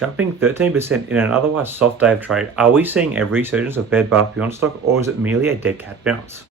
Jumping 13% in an otherwise soft day of trade, are we seeing a resurgence of Bed Bath Beyond stock, or is it merely a dead cat bounce?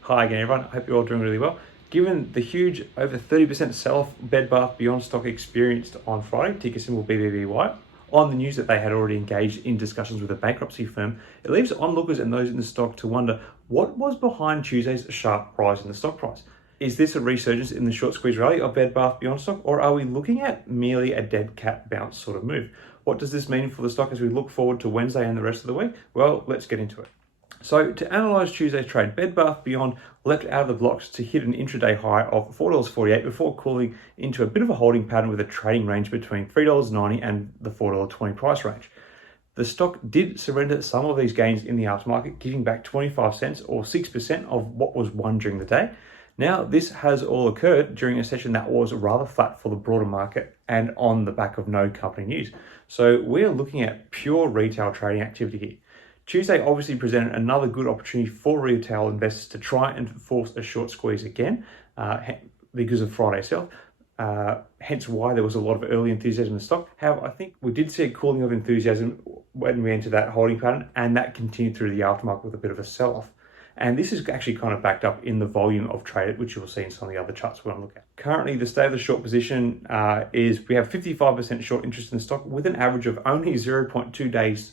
Hi again everyone, I hope you're all doing really well. Given the huge over 30% sell-off Bed Bath Beyond stock experienced on Friday, ticker symbol BBBY, on the news that they had already engaged in discussions with a bankruptcy firm, it leaves onlookers and those in the stock to wonder what was behind Tuesday's sharp rise in the stock price. Is this a resurgence in the short squeeze rally of Bed Bath Beyond stock, or are we looking at merely a dead cat bounce sort of move? What does this mean for the stock as we look forward to Wednesday and the rest of the week? Well, let's get into it. So to analyse Tuesday's trade, Bed Bath Beyond leapt out of the blocks to hit an intraday high of $4.48 before cooling into a bit of a holding pattern with a trading range between $3.90 and the $4.20 price range. The stock did surrender some of these gains in the aftermarket, giving back 25 cents or 6% of what was won during the day. Now, this has all occurred during a session that was rather flat for the broader market and on the back of no company news. So we're looking at pure retail trading activity here. Tuesday obviously presented another good opportunity for retail investors to try and force a short squeeze again because of Friday sell. Hence why there was a lot of early enthusiasm in the stock. However, I think we did see a cooling of enthusiasm when we entered that holding pattern, and that continued through the aftermarket with a bit of a sell-off. And this is actually kind of backed up in the volume of trade, which you'll see in some of the other charts we're going to look at. Currently, the state of the short position is we have 55% short interest in the stock with an average of only 0.2 days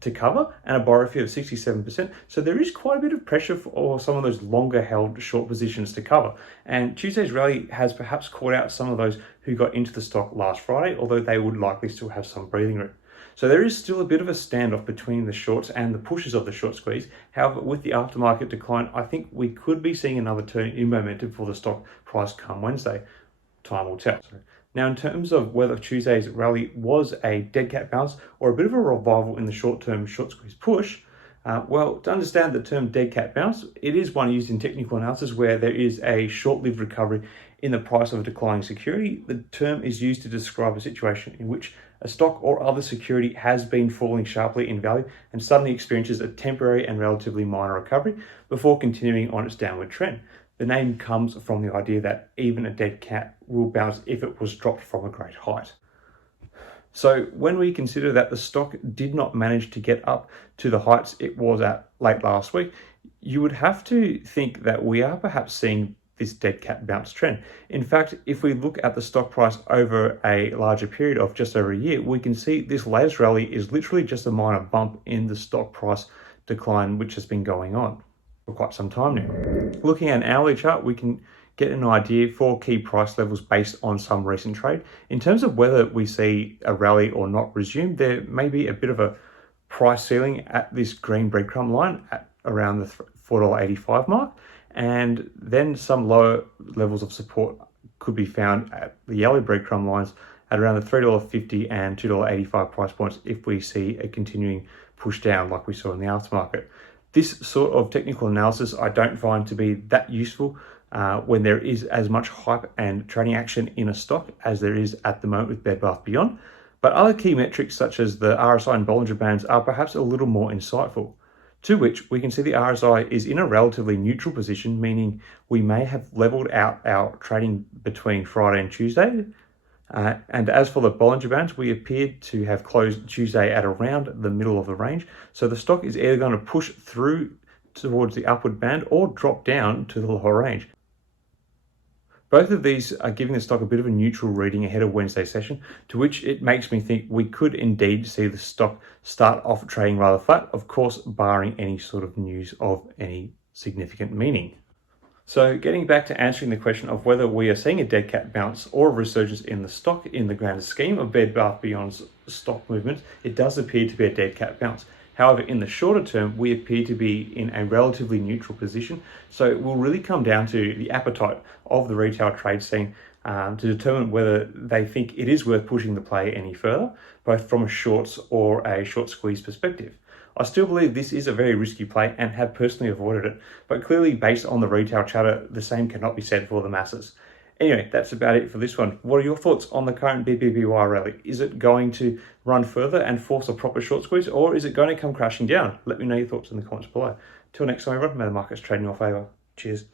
to cover and a borrow fee of 67%. So there is quite a bit of pressure for some of those longer held short positions to cover. And Tuesday's rally has perhaps caught out some of those who got into the stock last Friday, although they would likely still have some breathing room. So there is still a bit of a standoff between the shorts and the pushes of the short squeeze. However, with the aftermarket decline, I think we could be seeing another turn in momentum for the stock price come Wednesday. Time will tell. Now, in terms of whether Tuesday's rally was a dead cat bounce or a bit of a revival in the short-term short squeeze push, well, to understand the term dead cat bounce, it is one used in technical analysis where there is a short-lived recovery in the price of a declining security. The term is used to describe a situation in which a stock or other security has been falling sharply in value and suddenly experiences a temporary and relatively minor recovery before continuing on its downward trend. The name comes from the idea that even a dead cat will bounce if it was dropped from a great height. So when we consider that the stock did not manage to get up to the heights it was at late last week, you would have to think that we are perhaps seeing this dead cat bounce trend. In fact, if we look at the stock price over a larger period of just over a year, we can see this latest rally is literally just a minor bump in the stock price decline which has been going on for quite some time now. Looking at an hourly chart, we can get an idea for key price levels based on some recent trade. In terms of whether we see a rally or not resume, there may be a bit of a price ceiling at this green breadcrumb line at around the $4.85 mark, and then some lower levels of support could be found at the yellow breadcrumb lines at around the $3.50 and $2.85 price points if we see a continuing push down like we saw in the aftermarket. This sort of technical analysis I don't find to be that useful when there is as much hype and trading action in a stock as there is at the moment with Bed Bath Beyond. But other key metrics such as the RSI and Bollinger Bands are perhaps a little more insightful. To which we can see the RSI is in a relatively neutral position, meaning we may have leveled out our trading between Friday and Tuesday. And as for the Bollinger Bands, we appeared to have closed Tuesday at around the middle of the range. So the stock is either going to push through towards the upward band or drop down to the lower range. Both of these are giving the stock a bit of a neutral reading ahead of Wednesday's session, to which it makes me think we could indeed see the stock start off trading rather flat, of course, barring any sort of news of any significant meaning. So getting back to answering the question of whether we are seeing a dead cat bounce or a resurgence in the stock in the grander scheme of Bed Bath Beyond's stock movement, it does appear to be a dead cat bounce. However, in the shorter term, we appear to be in a relatively neutral position. So it will really come down to the appetite of the retail trade scene to determine whether they think it is worth pushing the play any further, both from a shorts or a short squeeze perspective. I still believe this is a very risky play and have personally avoided it, but clearly based on the retail chatter, the same cannot be said for the masses. Anyway, that's about it for this one. What are your thoughts on the current BBBY rally? Is it going to run further and force a proper short squeeze, or is it going to come crashing down? Let me know your thoughts in the comments below. Till next time, everyone, may the markets trade in your favour. Cheers.